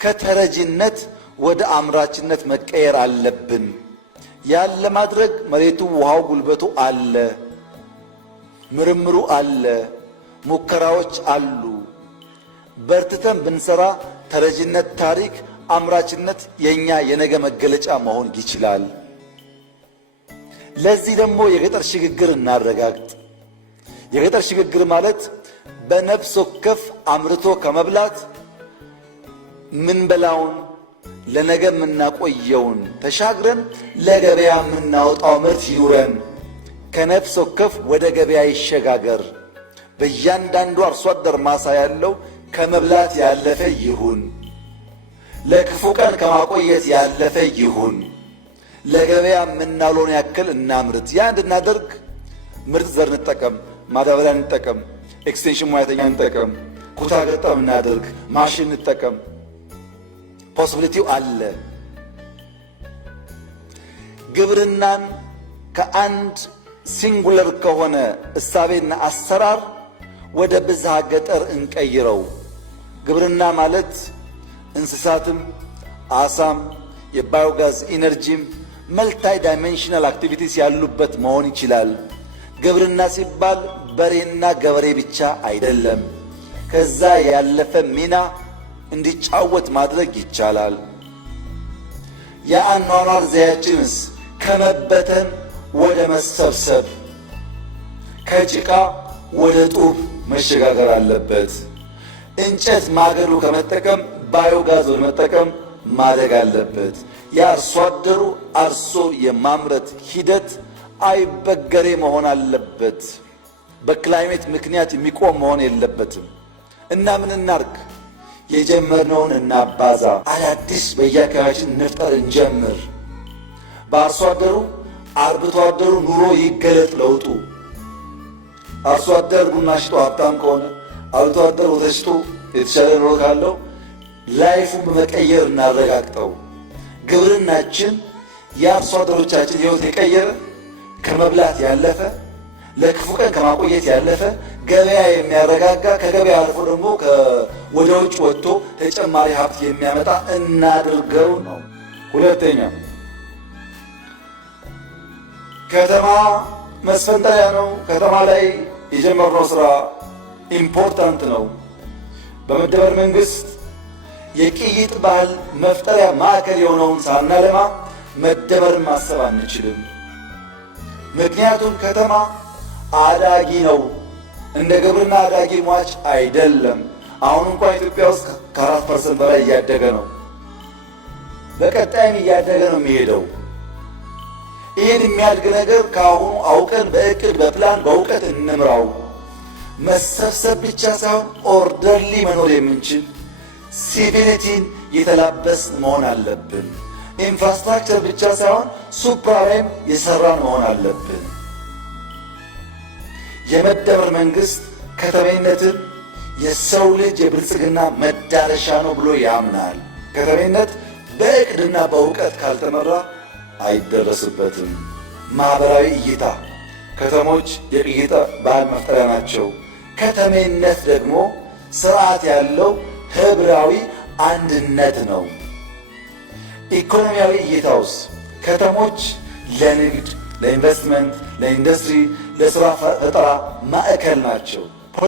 ከተረጂነት ወደ አምራችነት መቀየር አለብን። ያን ለማድረግ መሬቱ፣ ውሃው፣ ጉልበቱ አለ፣ ምርምሩ አለ፣ ሙከራዎች አሉ። በርትተን ብንሰራ ተረጂነት ታሪክ፣ አምራችነት የኛ የነገ መገለጫ መሆን ይችላል። ለዚህ ደግሞ የገጠር ሽግግር እናረጋግጥ። የገጠር ሽግግር ማለት በነፍስ ወከፍ አምርቶ ከመብላት ምንበላውን ለነገ የምናቆየውን ተሻግረን ለገበያ የምናወጣው ምርት ይኑረን። ከነፍስ ወከፍ ወደ ገበያ ይሸጋገር። በእያንዳንዱ አርሶ አደር ማሳ ያለው ከመብላት ያለፈ ይሁን። ለክፉ ቀን ከማቆየት ያለፈ ይሁን። ለገበያ የምናውለውን ያክል እናምርት። ያ እንድናደርግ ምርጥ ዘር እንጠቀም፣ ማዳበሪያ እንጠቀም፣ ኤክስቴንሽን ሙያተኛ እንጠቀም፣ ኩታ ገጠም እናደርግ፣ ማሽን እንጠቀም። ፖሲቢሊቲው አለ። ግብርናን ከአንድ ሲንጉለር ከሆነ እሳቤና አሰራር ወደ ብዝሃ ገጠር እንቀይረው። ግብርና ማለት እንስሳትም፣ አሳም፣ የባዮጋዝ ኢነርጂም መልታይ ዳይሜንሽናል አክቲቪቲስ ያሉበት መሆን ይችላል። ግብርና ሲባል በሬና ገበሬ ብቻ አይደለም። ከዛ ያለፈ ሚና እንዲጫወት ማድረግ ይቻላል። የአኗኗር ዘያችንስ ከመበተን ወደ መሰብሰብ፣ ከጭቃ ወደ ጡብ መሸጋገር አለበት። እንጨት ማገዶ ከመጠቀም ባዮጋዝ ወደ መጠቀም ማደግ አለበት። የአርሶ አደሩ አርሶ የማምረት ሂደት አይበገሬ መሆን አለበት። በክላይሜት ምክንያት የሚቆም መሆን የለበትም። እና ምን እናርግ? የጀመርነውን እናባዛ። አዳዲስ በየአካባቢያችን እንፍጠር፣ እንጀምር። በአርሶ አደሩ አርብቶ አደሩ ኑሮ ይገለጥ ለውጡ። አርሶ አደር ቡና ሽጦ ሀብታም ከሆነ አርብቶ አደር ወተት ሽጦ የተሻለ ኑሮ ካለው ላይፉን በመቀየር እናረጋግጠው። ግብርናችን የአርሶ አደሮቻችን ሕይወት የቀየረ ከመብላት ያለፈ ለክፉ ቀን ከማቆየት ያለፈ ገበያ የሚያረጋጋ ከገበያ አልፎ ደግሞ ወደ ውጭ ወጥቶ ተጨማሪ ሀብት የሚያመጣ እናድርገው ነው። ሁለተኛ፣ ከተማ መስፈንጠሪያ ነው። ከተማ ላይ የጀመርነው ስራ ኢምፖርታንት ነው። በመደመር መንግስት የቅይጥ ባህል መፍጠሪያ ማዕከል የሆነውን ሳናለማ መደመርን ማሰብ አንችልም። ምክንያቱም ከተማ አዳጊ ነው። እንደ ግብርና አዳጊ ሟች አይደለም። አሁን እንኳን ኢትዮጵያ ውስጥ ከ4% በላይ እያደገ ነው። በቀጣይም እያደገ ነው የሚሄደው። ይህን የሚያድግ ነገር ከአሁኑ አውቀን በእቅድ በፕላን በእውቀት እንምራው። መሰብሰብ ብቻ ሳይሆን ኦርደርሊ መኖር የምንችል ሲቪሊቲን የተላበስ መሆን አለብን። ኢንፍራስትራክቸር ብቻ ሳይሆን ሱፕራላይም የሰራን መሆን አለብን። የመደመር መንግስት ከተሜነትን የሰው ልጅ የብልጽግና መዳረሻ ነው ብሎ ያምናል። ከተሜነት በእቅድና በእውቀት ካልተመራ አይደረስበትም። ማህበራዊ እይታ፣ ከተሞች የቅይጥ ባህል መፍጠሪያ ናቸው። ከተሜነት ደግሞ ስርዓት ያለው ህብራዊ አንድነት ነው። ኢኮኖሚያዊ እይታውስ ከተሞች ለንግድ፣ ለኢንቨስትመንት፣ ለኢንዱስትሪ፣ ለስራ ፈጠራ ማዕከል ናቸው።